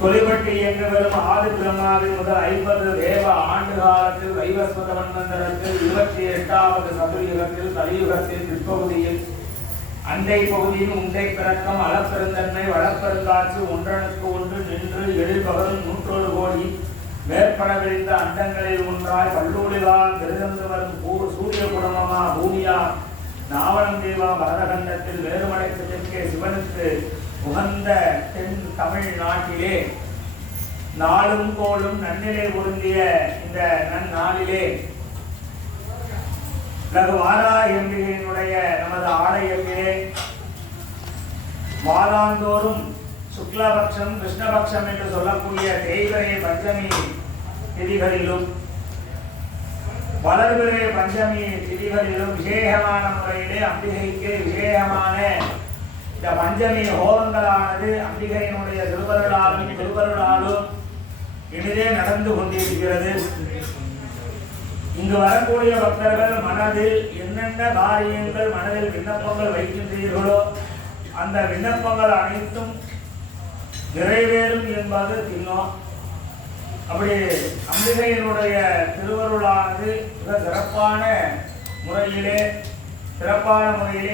தொலைபட்டு இயங்க வரும் ஆதி பிரம்மாவின் முதல் 50 தேவ ஆண்டு காலத்தில் வைவஸ்வத மன்வந்தரத்தில் 28வது சதுர்யுகத்தில் கலியுகத்தில் பிற்பகுதியில் அண்டை பகுதியின் உண்டை பிறக்கம் அளப்பெருந்தன்மை வளப்பெருங்காட்சி ஒன்றனுக்கு ஒன்று நின்று எழில்பகரும் 100 கோடி மேற்பட விரிந்த அண்டங்களில் ஒன்றாய் பல்லூரிதான் திருதந்து வரும் சூரிய குடும்பமா பூமியா நாவலம் தேவா பரதகண்டத்தில் வேறுமலைக்கு தெற்கே சிவனுக்கு உகந்த தென் தமிழ்நாட்டிலே நாளும் கோளும் நன்னிலை பொருந்திய இந்த நன்னாளிலே வாராயம்பிகையினுடைய நமது ஆலயத்திலே மாதாந்தோறும் சுக்லபக்ஷம் கிருஷ்ணபக்ஷம் என்று சொல்லக்கூடிய தேய்பிறை பஞ்சமி திதிகளிலும் வளர்பிறை பஞ்சமி திதிகளிலும் விசேஷமான முறையிலே அம்பிகைக்கு விசேஷமான இந்த பஞ்சமி ஹோமங்களானது அம்பிகையினுடைய திருவருளாலும் இனிதே நடந்து கொண்டிருக்கிறது. இங்கு வரக்கூடிய பக்தர்கள் மனதில் என்னென்ன காரியங்கள் மனதில் விண்ணப்பங்கள் வைக்கின்றீர்களோ அந்த விண்ணப்பங்கள் அனைத்தும் நிறைவேறும் என்பது திண்ணம். அப்படி அம்பிகையினுடைய திருவருளானது மிக சிறப்பான முறையிலே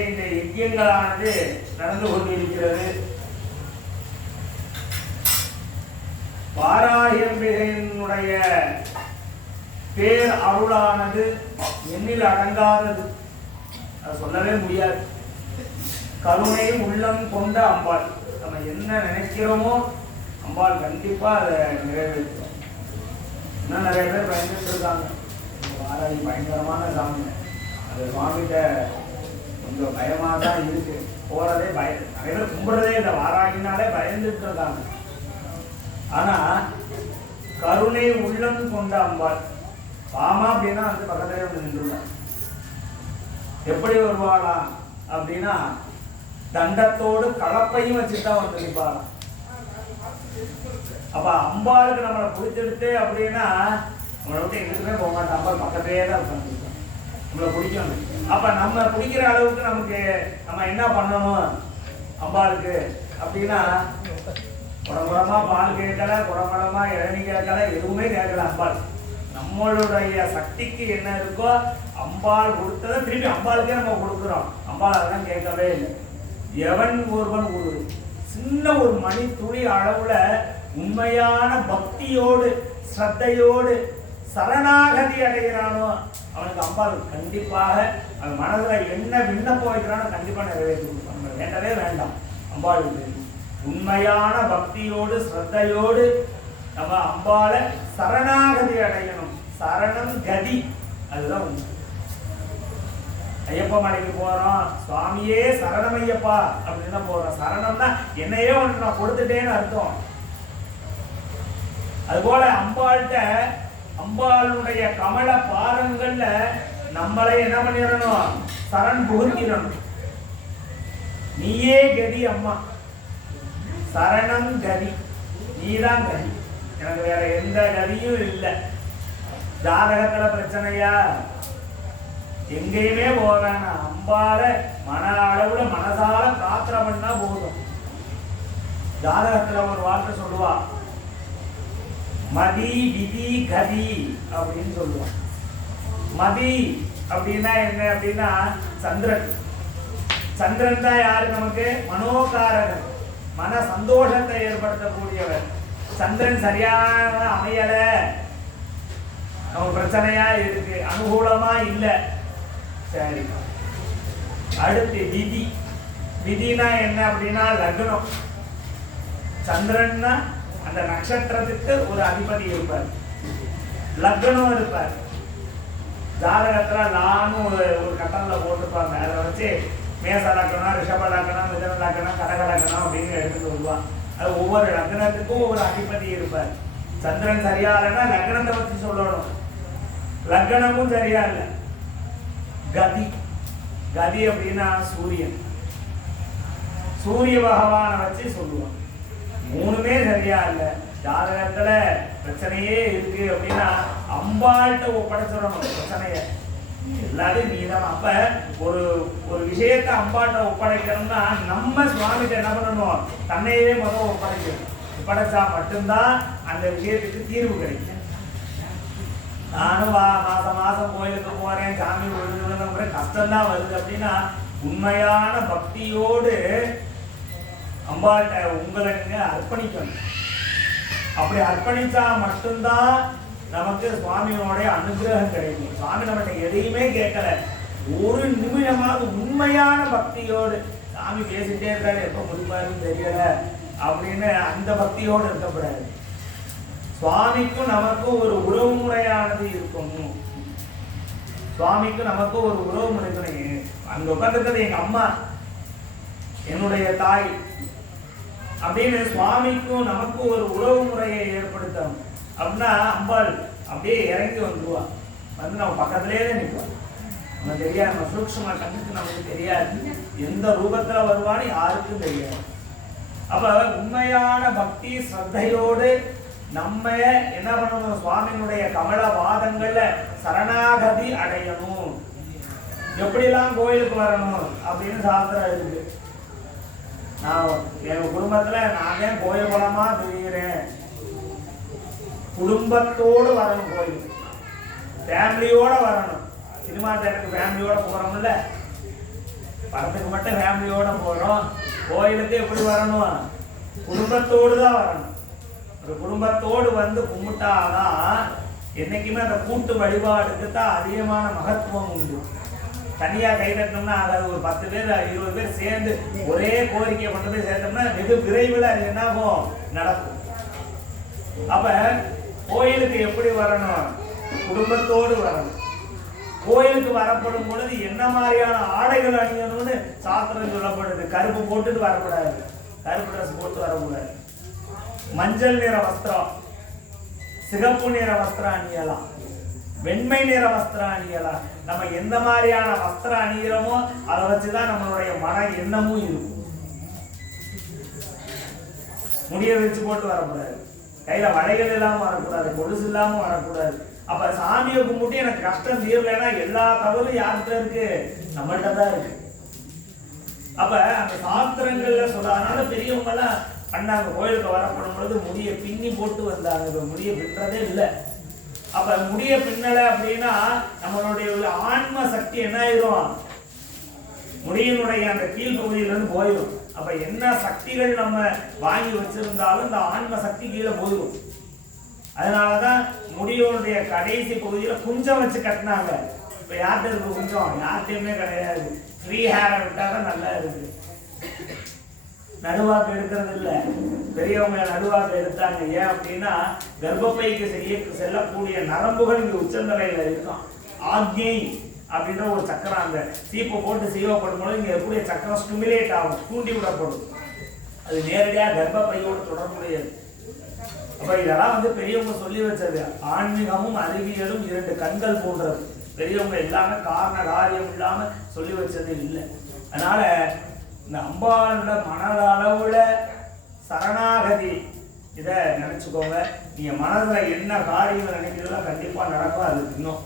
இந்த யஜ்யங்களானது நடந்து கொண்டிருக்கிறது. வாராயம்பிகையினுடைய பேர் அருளானது எண்ணில் அடங்காதது, அது சொல்லவே முடியாது. கருணை உள்ளம் கொண்ட அம்பாள், நம்ம என்ன நினைக்கிறோமோ அம்பாள் கண்டிப்பா அதை நிறைவேற்றும். இன்னும் நிறைய பேர் பயந்துட்டு இருக்காங்க. வாராகி பயங்கரமான சாமி, அது சுவாமிகிட்ட கொஞ்சம் பயமாக தான் இருக்கு. போறதே நிறைய பேர் கும்பிடுறதே இந்த வாராகினாலே பயந்துட்டு இருக்காங்க. ஆனா கருணை உள்ளம் கொண்ட அம்பாள் பாமா அப்படின்னா அந்த பக்கத்திலே நின்றுவார். எப்படி வருவாளா அப்படின்னா தண்டத்தோடு கலப்பையும் வச்சுதான் வந்து நிற்பாளாம். அப்ப அம்பாளுக்கு நம்மளை பிடிச்சிடுத்து அப்படின்னா நம்மளை விட்டு எங்களுக்குமே போக மாட்டோம். அம்பாள் பக்கத்திலே தான் உட்காந்துருக்கோம், நம்மளை பிடிக்கணும். அப்ப நம்ம பிடிக்கிற அளவுக்கு நமக்கு நம்ம என்ன பண்ணணும் அம்பாளுக்கு அப்படின்னா, குடங்குடமா பால் கேட்கல, குடங்குடமா இளநீ கேட்கல, எதுவுமே கேட்கல. அம்பாள் நம்மளுடைய சக்திக்கு என்ன இருக்கோ அம்பாள் கொடுத்ததை திருப்பி அம்பாளுக்கே நம்ம கொடுக்குறோம். அம்பாள் அதெல்லாம் கேட்கவே இல்லை. எவன் ஒருவன் ஒரு சின்ன ஒரு மணி துளி அளவுல உண்மையான பக்தியோடு ஸ்ரத்தையோடு சரணாகதி அடைகிறானோ அவனுக்கு அம்பாள் கண்டிப்பாக அவன் மனதுல என்ன விண்ணப்பம் வைக்கிறானோ கண்டிப்பா நிறைவேற்றி கொடுப்பான். நம்ம வேண்டவே வேண்டாம். அம்பாளுக்கு உண்மையான பக்தியோடு ஸ்ரத்தையோடு நம்ம அம்பாளை சரணாகதி அடையணும். சரணம் கதி, அதுதான் உண்மை. ஐயப்ப மலைக்கு போறோம், சுவாமியே சரணம் ஐயப்பா அப்படின்னு தான் போறோம். சரணம்னா என்னையே ஒன்று நான் கொடுத்துட்டேன்னு அர்த்தம். அதுபோல அம்பாள்கிட்ட அம்பாளுடைய கமல பாதங்கள்ல நம்மளை என்ன பண்ணிடணும், சரண் புகுத்திடணும். நீயே கதி அம்மா, சரணம் கதி, நீதான் கதி, எனக்கு வேற எந்த கதியும் இல்லை. ஜாதகத்துல பிரச்சனையா, எங்கேயுமே போவேன், அம்பால மன அளவுல மனசால பிரார்த்தனை பண்ணா போதும். ஜாதகத்துல ஒரு வார்த்தை சொல்லுவா, மதி விதி கதி அப்படின்னு சொல்லுவான். மதி அப்படின்னா என்ன அப்படின்னா சந்திரன். சந்திரன் தான் யாரு நமக்கு மனோகாரகன், மன சந்தோஷத்தை ஏற்படுத்தக்கூடியவர். சந்திரன் சரியான அமையல, நமக்கு பிரச்சனையா இருக்கு, அனுகூலமா இல்லை. சரி, அடுத்து விதி. விதினா என்ன அப்படின்னா லக்னம். சந்திரன்னா அந்த நட்சத்திரத்துக்கு ஒரு அதிபதி இருப்பார், லக்னம் இருப்பார். ஜாதகத்துல நானும் ஒரு கட்டணத்துல போட்டிருப்பாங்க. அதை வச்சு மேச லக்கணம், ரிஷப லக்கணம், மிதன லக்கணம், கடக லக்கணம் அப்படின்னு எடுத்துட்டு வருவான். அது ஒவ்வொரு லக்னத்துக்கும் ஒரு அதிபதி இருப்பார். சந்திரன் சரியா இல்லைன்னா லக்னத்தை பற்றி சொல்லணும். லக்னமும் சரியா இல்லை, கதி. கதி அப்படின்னா சூரியன், சூரிய பகவானை வச்சு சொல்லுவான். மூணுமே சரியா இல்லை, ஜாதகத்துல பிரச்சனையே இருக்கு அப்படின்னா அம்பாள்கிட்ட ஒப்படைச்சிடணும் பிரச்சனைய. எல்லாரும் நீதான். அப்ப ஒரு ஒரு விஷயத்தை அம்பாட்ட ஒப்படைக்கணும்னா நம்ம சுவாமிகிட்ட என்ன பண்ணணும், தன்னையே முதல் ஒப்படைக்கணும். ஒப்படைச்சா மட்டும்தான் அந்த விஷயத்துக்கு தீர்வு கிடைக்கும். நானும் மாசம் மாசம் கோயிலுக்கு போறேன், சாமி விழுந்து கஷ்டம்தான் வருது அப்படின்னா உண்மையான பக்தியோடு அம்பாள்கிட்ட உங்களை நீங்க அர்ப்பணிக்கணும். அப்படி அர்ப்பணிச்சா மட்டும்தான் நமக்கு சுவாமியோடைய அனுகிரகம் கிடைக்கும். சுவாமி நம்மகிட்ட எதையுமே கேட்கல, ஒரு நிமிஷமாக உண்மையான பக்தியோடு சாமி பேசிட்டே இருக்காரு, எப்ப முடிப்பாருன்னு தெரியல அப்படின்னு அந்த பக்தியோடு இருக்கக்கூடாது. சுவாமிக்கும் நமக்கும் ஒரு உறவு முறையானது இருக்கணும். சுவாமிக்கும் நமக்கும் ஒரு உறவு முறை இருக்கணும். அங்க உட்கார்ந்துருக்கிறது எங்க அம்மா, என்னுடைய தாய் அப்படின்னு சுவாமிக்கும் நமக்கும் ஒரு உறவு முறையை ஏற்படுத்தணும். அப்படின்னா அம்பாள் அப்படியே இறங்கி வந்துருவா, வந்து நம்ம பக்கத்திலே தான் நிற்கும். நம்ம தெரியாது, நம்ம சூக்ஷ்ம கண்ணுக்கு நமக்கு தெரியாது, எந்த ரூபத்துல வருவான்னு யாருக்கும் தெரியாது. அப்ப உண்மையான பக்தி ஸ்ரத்தையோடு நம்ம என்ன பண்ணணும், சுவாமியினுடைய கமல பாதங்கள்ல சரணாகதி அடையணும். எப்படிலாம் கோயிலுக்கு வரணும் அப்படின்னு சாஸ்திரம் இருக்கு. நான் என் குடும்பத்துல நான் தான் கோயில் குளமா தெரிகிறேன். குடும்பத்தோடு வரணும், கோயில் ஃபேமிலியோட வரணும். சினிமா தேட்டருக்கு ஃபேமிலியோட போறோம்ல, படத்துக்கு மட்டும் ஃபேமிலியோட போறோம். கோயிலுக்கு எப்படி வரணும், குடும்பத்தோடு தான் வரணும். ஒரு குடும்பத்தோடு வந்து கும்பிட்டாதான் என்னைக்குமே அந்த கூட்டு வழிபாடுக்கு தான் அதிகமான மகத்துவம் உண்டு. தனியா கை தட்டணும்னா அதாவது ஒரு 10 பேர் 20 பேர் சேர்ந்து ஒரே கோரிக்கையை கொண்டு போய் சேர்த்தோம்னா வெகு விரைவில் அது என்னாகும், நடக்கும். அப்ப கோயிலுக்கு எப்படி வரணும், குடும்பத்தோடு வரணும். கோயிலுக்கு வரப்படும் பொழுது என்ன மாதிரியான ஆடைகள் அணியணும்னு சாஸ்திரம் சொல்லப்படுது. கருப்பு போட்டுட்டு வரக்கூடாது, கருப்பு ட்ரெஸ் போட்டு வரக்கூடாது. மஞ்சள் நிற வஸ்திரம், சிகப்பு நிற வஸ்திரம் அணியலாம், வெண்மை நிற வஸ்திரம் அணியலாம். நம்ம எந்த மாதிரியான வஸ்திரம் அணிகிறோமோ அதை வச்சுதான் நம்மளுடைய மன எண்ணமும் இருக்கும். முடிய வச்சு போட்டு வரக்கூடாது, கையில வளைகள் இல்லாம வரக்கூடாது, கொலுசு இல்லாம வரக்கூடாது. அப்ப சாமியை கும்பிட்டு எனக்கு கஷ்டம் தீரலைன்னா எல்லா தவறும் யார்கிட்ட இருக்கு, நம்மள்கிட்ட தான் இருக்கு. அப்ப அந்த சாஸ்திரங்கள்ல சொல்ற, அதனால பெரியவங்க எல்லாம் அண்ணாங்க கோயிலுக்கு வரப்படும் பொழுது முடிய பின்னி போட்டு வந்தாங்க. இப்ப முடிய பின்னதே இல்லை. அப்ப முடிய பின்னல அப்படின்னா நம்மளுடைய ஆன்ம சக்தி என்ன ஆயிரும், முடியினுடைய அந்த கீழ் பகுதியிலிருந்து போயிடும். அப்ப என்ன சக்திகள் நம்ம வாங்கி வச்சிருந்தாலும் இந்த ஆன்ம சக்தி கீழே போயிடும். அதனாலதான் முடியோடைய கடைசி பகுதியில குஞ்சம் வச்சு கட்டினாங்க. இப்ப யார்கிட்ட இருக்கு குஞ்சம், யார்கிட்டயுமே கிடையாது. ஃப்ரீ ஹேரை விட்டாதான் நல்லா இருக்கு. நடுவாக்கு எடுக்கிறது இல்லை, பெரியவங்க நடுவாக்கு எடுத்தாங்க. ஏன் அப்படின்னா கர்ப்பப்பைக்கு செல்லக்கூடிய நரம்புகள் இங்க உச்சந்தலையில இருக்கும். ஆக்ஞை அப்படின்ற ஒரு சக்கரம், அந்த சீப்பை போட்டு சீவப்படும் போது இங்க இருக்கக்கூடிய சக்கரம் ஸ்டிமுலேட் ஆகும், தூண்டி விடப்படும். அது நேரடியாக கர்ப்பப்பையோடு தொடர்புடையது. அப்ப இதெல்லாம் வந்து பெரியவங்க சொல்லி வச்சது. ஆன்மீகமும் அறிவியலும் 2 கண்கள் போன்றது. பெரியவங்க எல்லாமே காரண காரியம் இல்லாம சொல்லி வச்சது இல்லை. அதனால இந்த அம்பாளோட மனதளவுல சரணாகதி இதை நினைச்சுக்கோங்க. நீங்க மனதுல என்ன காரியங்கள் நினைக்கிறதோ கண்டிப்பா நடக்கும். அது இன்னும்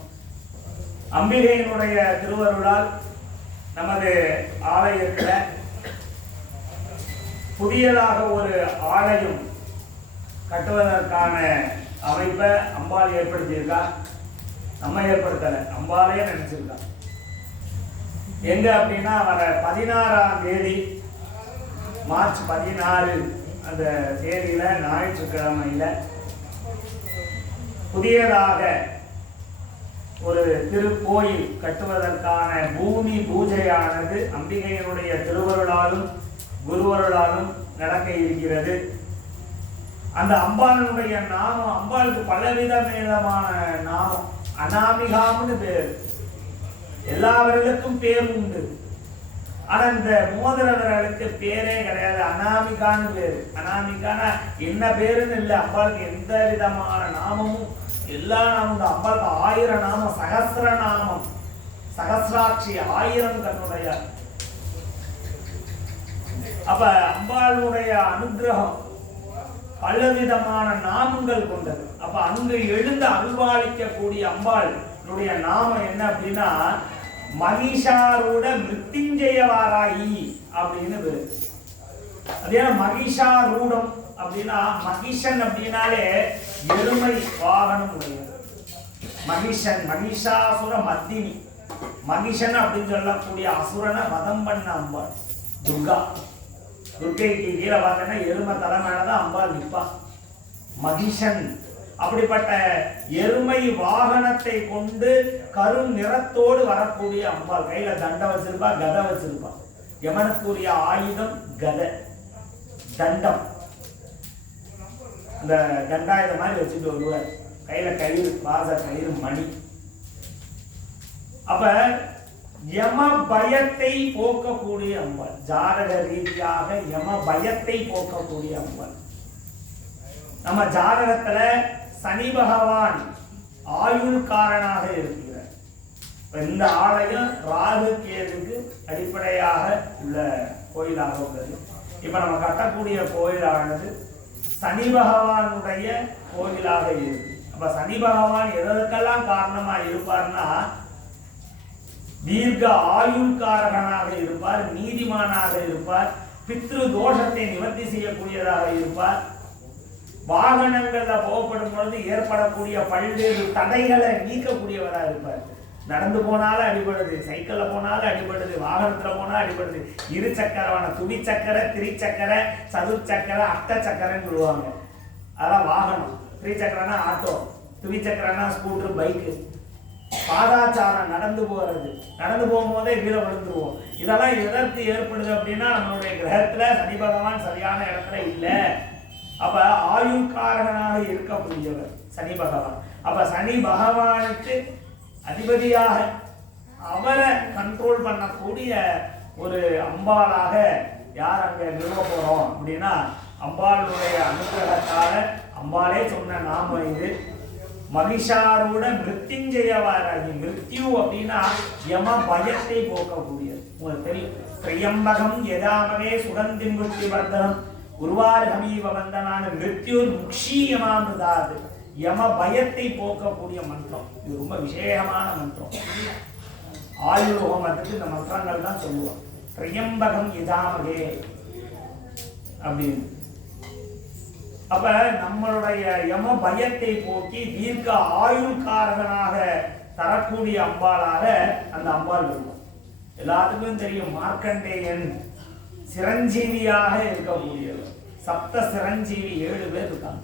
அம்பிகையினுடைய திருவருளால் நமது ஆலயத்தில் புதியதாக ஒரு ஆலயம் கட்டுவதற்கான அமைப்பை அம்பாள் ஏற்படுத்தியிருக்கா. நம்ம ஏற்படுத்தலை, அம்பாளையே நினைச்சிருக்கா. எங்க அப்படின்னா வர 16ஆம் தேதி மார்ச் 16 அந்த தேதியில ஞாயிற்றுக்கிழமையில புதியதாக ஒரு திருக்கோயில் கட்டுவதற்கான பூமி பூஜையானது அம்பிகையினுடைய திருவருளாலும் குருவருளாலும் நடக்க இருக்கிறது. அந்த அம்பாளுடைய நாமம், அம்பாளுக்கு பலவிதமான நாமம். அனாமிகாம்னு பேர், எல்லாவர்களுக்கும் பேர் உண்டு. ஆனா இந்த மோதிர விரலுக்கு பேரே கிடையாது, அனாமிகான்னு பேரு. அனாமிகானா என்ன பேருன்னு இல்லை, அம்பாளுக்கு எந்த விதமான நாமமும் எல்லா நாமும். அம்பாளுக்கு 1000 நாமம், சகஸ்ர நாமம், சகஸ்ராட்சி, 1000 கண்ணுடைய. அப்ப அம்பாளுடைய அனுகிரகம் பலவிதமான நாமங்கள் கொண்டது. அப்ப அங்கு எழுந்து அருள்பாலிக்கக்கூடிய அம்பாளுடைய நாமம் என்ன அப்படின்னா மகிஷாரூட மிருத்யுஞ்சயவாராயி அப்படின்னு பேரு. அதே மகிஷாரூடம் அப்படின்னா மகிஷன் அப்படின்னாலே எருமை வாகனம் உடையது. மகிஷன் மகிஷாசுர மத்தினி. மகிஷன் அப்படின்னு சொல்லக்கூடிய அசுரனை வதம் பண்ண அம்பாள் துர்கா. துர்கைக்கு கீழே பார்த்தோன்னா எருமை தலை மேலதான் அம்பாள் நிற்பா. மகிஷன் அப்படிப்பட்ட எருமை வாகனத்தை கொண்டு கரும் நிறத்தோடு வரக்கூடிய அம்பாள். கையில தண்டம் வச்சிருப்பா, கதை வச்சிருப்பா. யமனுக்குரிய ஆயுதம் கதை, தண்டம். இந்த தண்டாயுதம் மாதிரி வச்சுட்டு வருவார். கையில கயிறு, பாச கயிறு, மணி. அப்ப யம பயத்தை போக்கக்கூடிய அம்பாள். ஜாதக ரீதியாக யம பயத்தை போக்கக்கூடிய அம்பாள். நம்ம ஜாதகத்துல சனி பகவான் ஆயுள்காரனாக இருக்கிறார். இந்த ஆலயம் ராகு கேதுக்கு அடிப்படையாக உள்ள கோயிலாக உள்ளது. இப்ப நம்ம கட்டக்கூடிய கோயிலானது சனி பகவானுடைய கோயிலாக இருக்கு. அப்ப சனி பகவான் எதற்கெல்லாம் காரணமா இருப்பார்னா தீர்க்க ஆயுள்காரகனாக இருப்பார், நீதிமானாக இருப்பார், பித்ரு தோஷத்தை நிவர்த்தி செய்யக்கூடியதாக இருப்பார். வாகனங்கள்ல போகப்படும் பொழுது ஏற்படக்கூடிய பல்வேறு தடைகளை நீக்கக்கூடியவராக இருப்பார். நடந்து போனாலும் அடிபடுது, சைக்கிள்ல போனாலும் அடிபடுது, வாகனத்துல போனாலும் அடிபடுது. இரு சக்கரவான துவி சக்கர, திரிச்சக்கர, சதுர் சக்கர, அட்ட சக்கரன்னு சொல்லுவாங்க. அதான் வாகனம். திரிச்சக்கரனா ஆட்டோ, துவி சக்கரனா ஸ்கூட்டர், பைக்கு. பாதாச்சாரம் நடந்து போறது, நடந்து போகும்போதே கீழே விழுந்துருவோம். இதெல்லாம் எதற்கு ஏற்படுது அப்படின்னா நம்மளுடைய கிரகத்துல சனி பகவான் சரியான இடத்துல இல்லை. அப்ப ஆயுள்காரகனாக இருக்கக்கூடியவர் சனி பகவான். அப்ப சனி பகவானுக்கு அதிபதியாக அவரை கண்ட்ரோல் பண்ணக்கூடிய ஒரு அம்பாளாக யார் அங்க நிறுவ போறோம் அப்படின்னா அம்பாளுடைய அனுகிரகத்தால அம்பாளே சொன்ன நாம இது. மகிஷாரோட மிருத்யுஞ்சயவாராகி. மிருத்யு அப்படின்னா யம பயத்தை போக்கக்கூடியது. உங்களுக்கு தெரியும், திரியம்பகம் யதாமவே சுகந்தி மிருத்யு வர்தனம் உருவார்கமீவ வந்தனான மிருத்யு முக்ஷீயமானதாது. யம பயத்தை போக்கக்கூடிய மந்திரம். இது ரொம்ப விசேஷமான மந்திரம். ஆயுள் ஹோமத்துக்கு இந்த மந்திரங்கள் தான் சொல்லுவோம். திரியம்பகம் யதாமவே அப்படின்னு. அப்ப நம்மளுடைய யம பயத்தை போக்கி தீர்க்க ஆயுள்காரகனாக தரக்கூடிய அம்பாளாக அந்த அம்பாள் இருக்கும். எல்லாத்துக்கும் தெரியும், மார்க்கண்டேயன் சிரஞ்சீவியாக இருக்கக்கூடியவர். சப்த சிரஞ்சீவி 7 பேர் இருக்காங்க.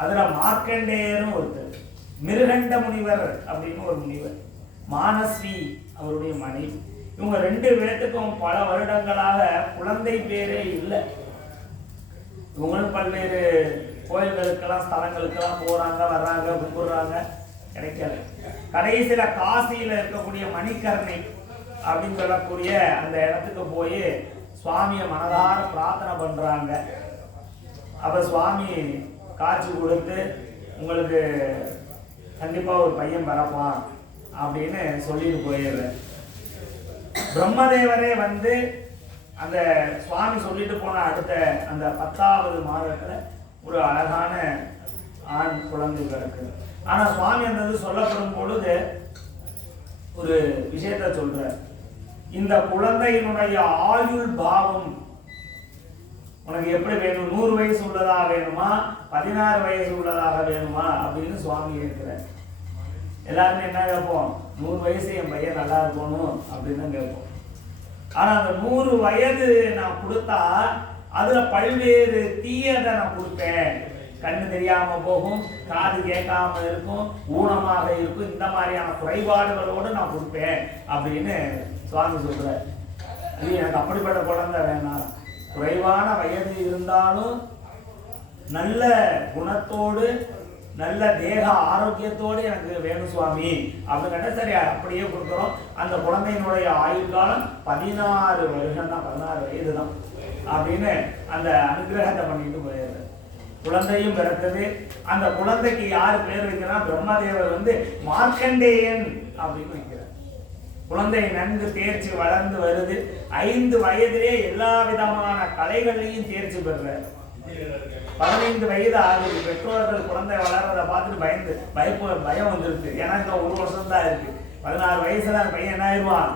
அதுல மார்க்கண்டேயரும் ஒருத்தர், மிருகண்ட முனிவர் அப்படின்னு ஒரு முனிவர், மானஸ்வி அவருடைய மனைவி. இவங்க 2 பேர்த்துக்கும் பல வருடங்களாக குழந்தை பேரே இல்லை. இவங்களும் பல்வேறு கோயில்களுக்கெல்லாம் ஸ்தலங்களுக்கெல்லாம் போறாங்க, வர்றாங்க, கும்பிடுறாங்க, கிடைக்காது. கடைசியில காசியில இருக்கக்கூடிய மணிக்கர்ணை அப்படின்னு சொல்லக்கூடிய அந்த இடத்துக்கு போய் சுவாமியை மனதார பிரார்த்தனை பண்றாங்க. அப்ப சுவாமி காட்சி கொடுத்து உங்களுக்கு கண்டிப்பா ஒரு பையன் பிறப்பான் அப்படின்னு சொல்லிட்டு போயிடுற. பிரம்மதேவரே வந்து அந்த சுவாமி சொல்லிட்டு போன அடுத்த அந்த 10வது மாதத்துல ஒரு அழகான ஆண் குழந்தை பிறக்கு. ஆனா சுவாமி அந்த சொல்லப்படும் பொழுது ஒரு விஷயத்த சொல்ற, இந்த குழந்தையினுடைய ஆயுள் பாவம் உனக்கு எப்படி வேணும்? 100 வயசு உள்ளதாக வேணுமா, 16 வயசு உள்ளதாக வேணுமா அப்படின்னு சுவாமி கேட்கிற. எல்லாருமே என்ன கேட்போம்? 100 வயசு என் பையன் நல்லா இருக்கணும் அப்படின்னு தான் கேட்போம். ஆனா அந்த 100 வயது நான் கொடுத்தா அதுல பல்வேறு தீயதை நான் கொடுப்பேன். கண்ணு தெரியாம போகும், காது கேட்காம இருக்கும், ஊனமாக இருக்கும், இந்த மாதிரியான குறைபாடுகளோடு நான் கொடுப்பேன் அப்படின்னு சுவாமி சொல்ற. அது எனக்கு அப்படிப்பட்ட குழந்தை வேணாம். குறைவான வயது இருந்தாலும் நல்ல குணத்தோடு நல்ல தேக ஆரோக்கியத்தோடு எனக்கு வேணும் சுவாமி அப்படின்னு கேட்ட, சரி அப்படியே கொடுக்குறோம். அந்த குழந்தையினுடைய ஆயுள் காலம் 16 வருஷம் தான், 16 வயது தான் அப்படின்னு அந்த அனுகிரகத்தை பண்ணிட்டு போயிடுறது. குழந்தையும் பிறக்குது. அந்த குழந்தைக்கு யார் பேர் வைக்கிறார்? பிரம்மதேவர் வந்து மார்க்கண்டேயன் அப்படின்னு வைக்கிறார். குழந்தை நன்கு தேர்ச்சி வளர்ந்து வருது. 5 வயதிலே எல்லா விதமான கலைகளையும் தேர்ச்சி பெறுறார். 15 வயது ஆகுது. பெற்றோர்கள் குழந்தை வளர்றதை பார்த்துட்டு பயம் வந்துருக்கு. ஏன்னா இந்த 1 வருஷம் தான் இருக்கு. 16 வயசுல பையன் என்ன ஆயிடுவான்?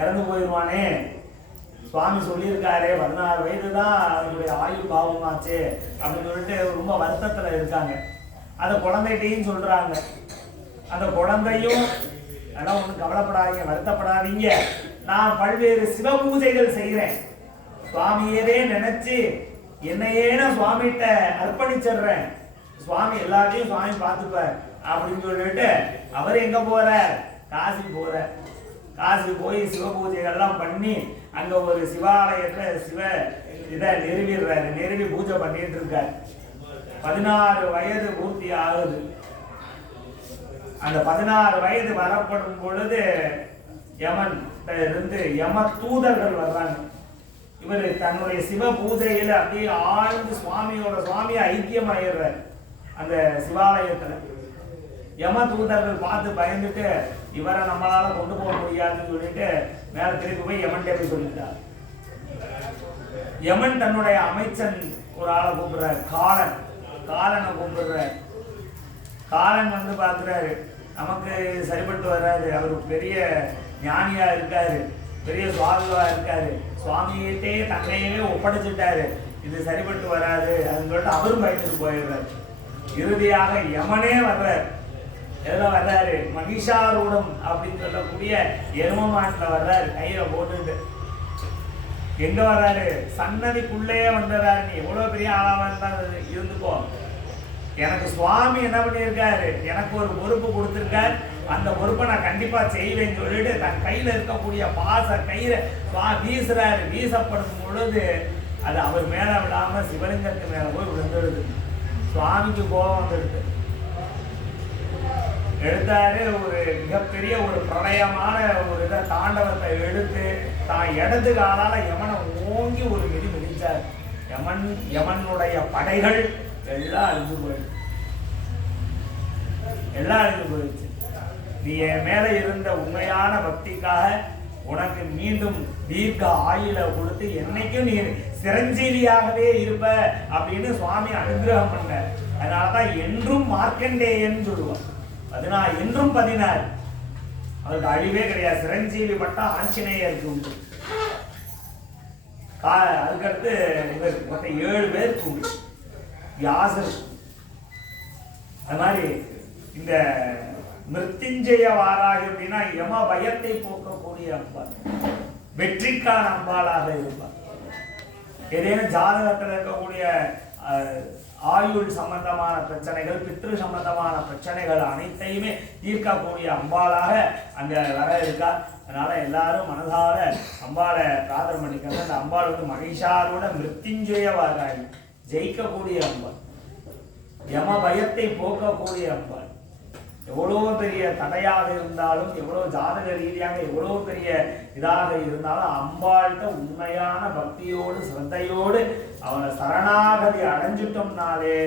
இறந்து போயிடுவானே சுவாமி சொல்லியிருக்காரு 16 வயது தான் அவருடைய ஆயுள் பாவமாச்சு அப்படின்னு சொல்லிட்டு ரொம்ப வருத்தத்தில் இருக்காங்க. அந்த குழந்தைகிட்டையும் சொல்றாங்க, அந்த குழந்தையும் அதெல்லாம் ஒன்றும் கவலைப்படாதீங்க, வருத்தப்படாதீங்க, நான் பல்வேறு சிவ பூஜைகள் செய்கிறேன், சுவாமியவே நினைச்சு என்னையே நான் சுவாமிகிட்ட அர்ப்பணிச்சிடுறேன், சுவாமி எல்லாத்தையும் சுவாமி பார்த்துப்பார் அப்படின்னு சொல்லிட்டு அவர் எங்க போற, காசி போற. காசி போய் சிவ பூஜைகள்லாம் பண்ணி அங்க ஒரு சிவாலயத்துல சிவ இதை நிறுவிடுறாரு. நிறுவி பூஜை பண்ணிட்டு இருக்காரு. 16 வயது பூர்த்தி ஆகுது. அந்த 16 வயது வரப்படும் பொழுது யமன் இருந்து யம தூதர்கள் வர்றாங்க. இவர் தன்னுடைய சிவ பூஜையில அப்படியே ஆழ்ந்து சுவாமியை ஐக்கியமாயிடுறாரு. அந்த சிவாலயத்துல யம தூதர்கள் பார்த்து பயந்துட்டு இவரை நம்மளால கொண்டு போக முடியாதுன்னு சொல்லிட்டு மேல திருப்பி போய் யமன் போய் சொல்லிட்டார். யமன் தன்னுடைய அமைச்சன் ஒரு ஆளை கூப்பிடுறாரு, காலனை கூப்பிடுறாரு. காலன் வந்து பார்க்குறாரு, நமக்கு சரிபட்டு வர்றாரு, அவர் பெரிய ஞானியா இருக்காரு, பெரிய சுவாமியா இருக்காரு, சுவாமிகிட்டே தன்னையவே ஒப்படைச்சிட்டாரு, இது சரிபட்டு வராது அப்படின்னு சொல்லிட்டு அவரும் பயந்துட்டு போயிடுறாரு. இறுதியாக யமனே வர்றாரு. எதில் வர்றாரு, மகிஷாரூடம் அப்படின்னு சொல்லக்கூடிய எரும மாட்டில் வர்றாரு, கையில போட்டுட்டு. எங்க வர்றாரு, சன்னதிக்குள்ளேயே வந்துடுறாரு. நீ எவ்வளவு பெரிய ஆளாவா இருந்தாலும் இருந்துக்கோ, எனக்கு சுவாமி என்ன பண்ணியிருக்காரு, எனக்கு ஒரு பொறுப்பு கொடுத்திருக்காரு, அந்த பொறுப்பை நான் கண்டிப்பா செய்வேன்னு சொல்லிட்டு தன் கையில இருக்கக்கூடிய பாச கயிறை வீசுறாரு. வீசப்படும் பொழுது அது அவர் மேல விடாம சிவலிங்கத்து மேல போய் விழுந்துடுது. சுவாமிக்கு கோபம் வந்துடுது. எடுத்தாரு, ஒரு மிகப்பெரிய ஒரு பிரளயமான ஒரு இதை தாண்டவத்தை எடுத்து தான் இடது காலால யமனை ஓங்கி ஒரு மிதி மிதிச்சார். யமனுடைய படைகள் எல்லாம் அழிஞ்சு போயிடுச்சு. நீ என் மேல இருந்த உண்மையான பக்திக்காக உனக்கு மீண்டும் தீர்க்க ஆயுள கொடுத்து என்னைக்கும் நீ சிரஞ்சீவியாகவே இருப்ப அப்படின்னு சுவாமி அனுகிரகம் பண்ண. அதனாலதான் என்றும் மார்க்கண்டேயன்னு சொல்லுவான். 16 என்றும் 16 அவருக்கு அழிவே கிடையாது. சிரஞ்சீவி பட்டா ஆஞ்சநேயருக்கு உண்டு. அதுக்கடுத்து இவர் மொத்தம் 7 பேருக்கு உண்டு. வியாசர். அது மாதிரி இந்த மிருத்யுஞ்சய வாராகி அப்படின்னா யம பயத்தை போக்கக்கூடிய அம்பாள், வெற்றிக்கான அம்பாளாக இருப்பார். ஏதேனும் ஜாதகத்தில் இருக்கக்கூடிய ஆயுள் சம்பந்தமான பிரச்சனைகள், பித்ரு சம்பந்தமான பிரச்சனைகள் அனைத்தையுமே தீர்க்கக்கூடிய அம்பாளாக அங்க வர இருக்கா. அதனால எல்லாரும் மனதால அம்பாளை பிரார்த்தனை பண்ணிக்கிறாங்க. அந்த அம்பாள் வந்து மகிஷாரோட மிருத்யுஞ்சய வாராகி, ஜெயிக்கக்கூடிய அம்பாள், யம பயத்தை போக்கக்கூடிய அம்பாள். எவ்வளோ பெரிய தடையாக இருந்தாலும், எவ்வளோ ஜாதக ரீதியாக எவ்வளோ பெரிய இதாக இருந்தாலும் அம்பாள்கிட்ட உண்மையான பக்தியோடு சிரத்தையோடு அவனை சரணாகதி அடைஞ்சிட்டோம்னாலே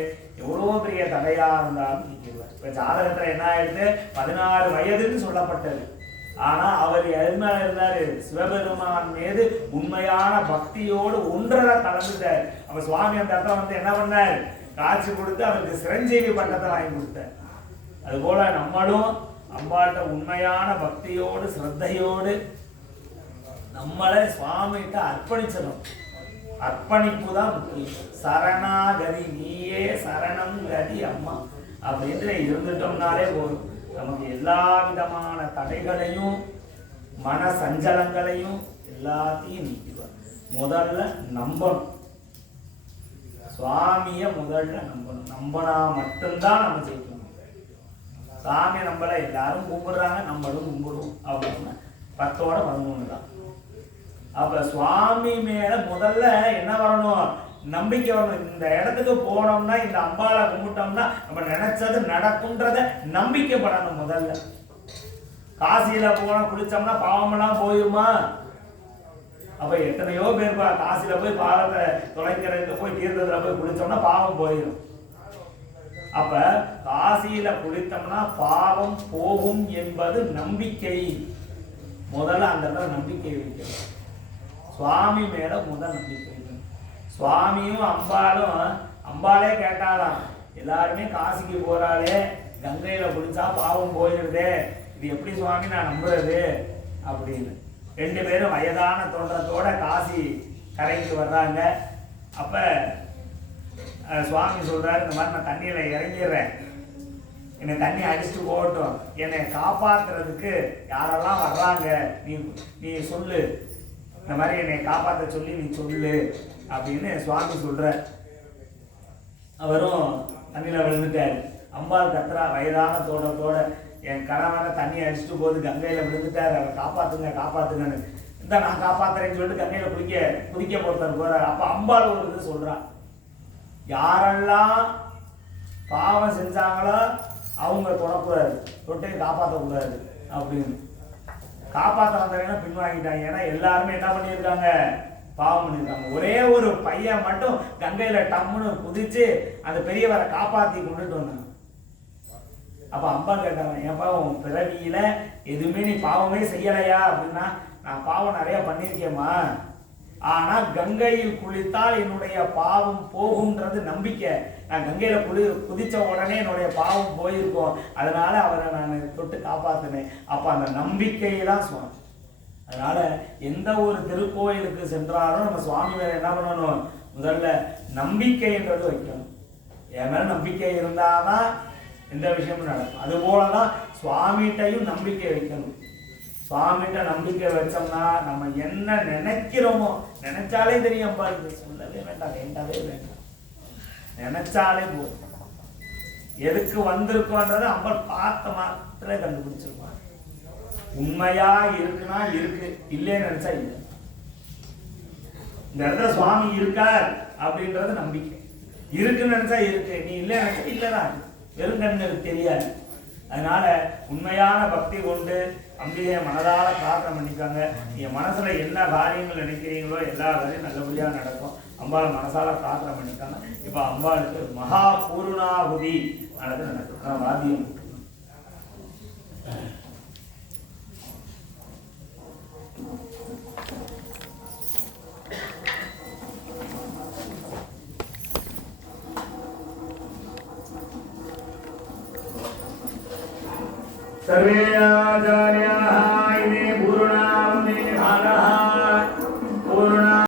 எவ்வளோ பெரிய தடையாக இருந்தாலும் நீக்கிடுவார். இப்போ ஜாதகத்தில் என்ன ஆயிடுது, 16 வயதுன்னு சொல்லப்பட்டது. ஆனால் அவர் எதுமே இருந்தார், சிவபெருமான் மீது உண்மையான பக்தியோடு ஒன்றரை கலந்துட்டார். அப்போ சுவாமி அந்த இடத்துல வந்து என்ன பண்ணார், காட்சி கொடுத்து அவருக்கு சிரஞ்சீவி பட்டத்தை வாங்கி கொடுத்தார். அதுபோல நம்மளும் அம்பாட்ட உண்மையான பக்தியோடு சிரத்தையோடு நம்மளை சுவாமிகிட்ட அர்ப்பணிச்சிடும். அர்ப்பணிப்பு தான் முக்கியம். சரணாகதி, நீயே சரணம் கதி அம்மா அப்படின்னு இருந்துட்டோம்னாலே போதும். நமக்கு எல்லா விதமான தடைகளையும் மன சஞ்சலங்களையும் எல்லாத்தையும் நீக்குவார். முதல்ல நம்பணும், சுவாமிய முதல்ல நம்பணும். நம்பினா மட்டும்தான் நம்ம ஜெயிக்கணும். சாமி நம்மளை எல்லாரும் கும்பிடுறாங்க, நம்மளும் கும்பிடுவோம் அப்படின்னு 10ஓட 11 தான். அப்ப சுவாமி மேல முதல்ல என்ன வரணும், நம்பிக்கை வரணும். இந்த இடத்துக்கு போனோம்னா, இந்த அம்பாளை கும்பிட்டோம்னா நம்ம நினைச்சது நடக்கும்ன்றத நம்பிக்கைப்படணும். முதல்ல காசியில போன குளிச்சோம்னா பாவமெல்லாம் போயிருமா? அப்ப எத்தனையோ பேர் காசியில போய் பாவத்தை தொலைக்கிறதுக்கு போய் தீர்த்தத்துல போய் குளிச்சோம்னா பாவம் போயிடும். அப்ப காசியில குளித்தோம்னா பாவம் போகும் என்பது நம்பிக்கை. முதல்ல அந்த இடத்துல நம்பிக்கை வைக்கணும். சுவாமி மேல முதல் நம்பிக்கை வைக்கணும். சுவாமியும் அம்பாளும், அம்பாளே கேட்டாலாம், எல்லாருமே காசிக்கு போறாளே, கங்கையில குளிச்சா பாவம் போயிடுதே, இது எப்படி சுவாமி நான் நம்புறது அப்படின்னு. 2 பேரும் வயதான தோற்றத்தோட காசி கரைக்கு வர்றாங்க. அப்ப சுவாமி சொல்றாரு, இந்த மாதிரி நான் தண்ணியில இறங்கிடுறேன், என்னை தண்ணி அடிச்சுட்டு போகட்டும், என்னை காப்பாத்துறதுக்கு யாரெல்லாம் வர்றாங்க நீ சொல்லு, இந்த மாதிரி என்னை காப்பாற்ற சொல்லி நீ சொல்லு அப்படின்னு சுவாமி சொல்ற. அவரும் தண்ணியில விழுந்துட்டாரு. அம்பாள் கத்துறா வயதான தோட்டத்தோட, என் கணவனை தண்ணி அடிச்சுட்டு போது கங்கையில விழுந்துட்டாரு, அவர் காப்பாத்துங்க காப்பாத்துங்கன்னு. இந்த நான் காப்பாத்துறேன்னு சொல்லிட்டு கங்கையில குதிக்க பொறுத்தர் போறாரு. அப்ப அம்பாள் ஒரு இது சொல்றான், யாரெல்லாம் பாவம் செஞ்சாங்களோ அவங்க தொடக்கூடாது, தொட்டே காப்பாற்றக்கூடாது அப்படின்னு. காப்பாற்ற வந்தவங்கன்னா பின்வாங்கிட்டாங்க. ஏன்னா எல்லாருமே என்ன பண்ணியிருக்காங்க, பாவம் பண்ணியிருக்காங்க. ஒரே ஒரு பையன் மட்டும் கங்கையில டம்முன்னு குதிச்சு அந்த பெரியவரை காப்பாற்றி கொண்டுட்டு வந்தாங்க. அப்ப அம்பா கேட்டாங்க, ஏன் பாவம் பிறவியில எதுவுமே நீ பாவமே செய்யலையா அப்படின்னா, நான் பாவம் நிறைய பண்ணியிருக்கேம்மா, ஆனா கங்கையில் குளித்தால் என்னுடைய பாவம் போகும்ன்றது நம்பிக்கை. நான் கங்கையில குதிச்ச உடனே என்னுடைய பாவம் போயிருக்கும், அதனால அவரை நான் தொட்டு காப்பாத்தினேன். அப்ப அந்த நம்பிக்கையை தான் சுவாமி. அதனால எந்த ஒரு திருக்கோயிலுக்கு சென்றாலும் நம்ம சுவாமி மேல என்ன பண்ணணும், முதல்ல நம்பிக்கைன்றது வைக்கணும். என் மேல நம்பிக்கை இருந்தாதான் எந்த விஷயமும் நடக்கும். அது போலதான் சுவாமிகிட்டையும் நம்பிக்கை வைக்கணும். சுவாமிகிட்ட நம்பிக்கை வச்சோம்னா நம்ம என்ன நினைக்கிறோமோ, நினைச்சாலே தெரியும் பாருங்க, சொல்லவே வேண்டாம், வேண்டாவே வேண்டாம், நினைச்சாலே போதும். எதுக்கு வந்திருக்கோன்றத அம்பாள் பார்த்த மாத்திர கண்டுபிடிச்சிருப்பாங்க. உண்மையா இருக்குன்னா இருக்கு, இல்லைன்னு நினைச்சா இல்லை. இந்த இடத்துல சுவாமி இருக்கார் அப்படின்றது நம்பிக்கை. இருக்குன்னு நினைச்சா இருக்கு, நீ இல்லை நினைச்சா இல்லைதான், வெறும் கண்களுக்கு தெரியாது. அதனால உண்மையான பக்தி கொண்டு அம்பிகையை மனதால பிரார்த்தனை பண்ணிக்காங்க. நீங்க மனசுல என்ன காரியங்கள் நினைக்கிறீங்களோ எல்லா காரியம் நல்லபடியா நடக்கும். அம்பாள் மனசால பிரார்த்தனை பண்ணிக்காங்க. இப்ப அம்பாளுக்கு மகா பூர்ணாகுதி நடக்கும். வாத்தியம் सर्वे आचार्याः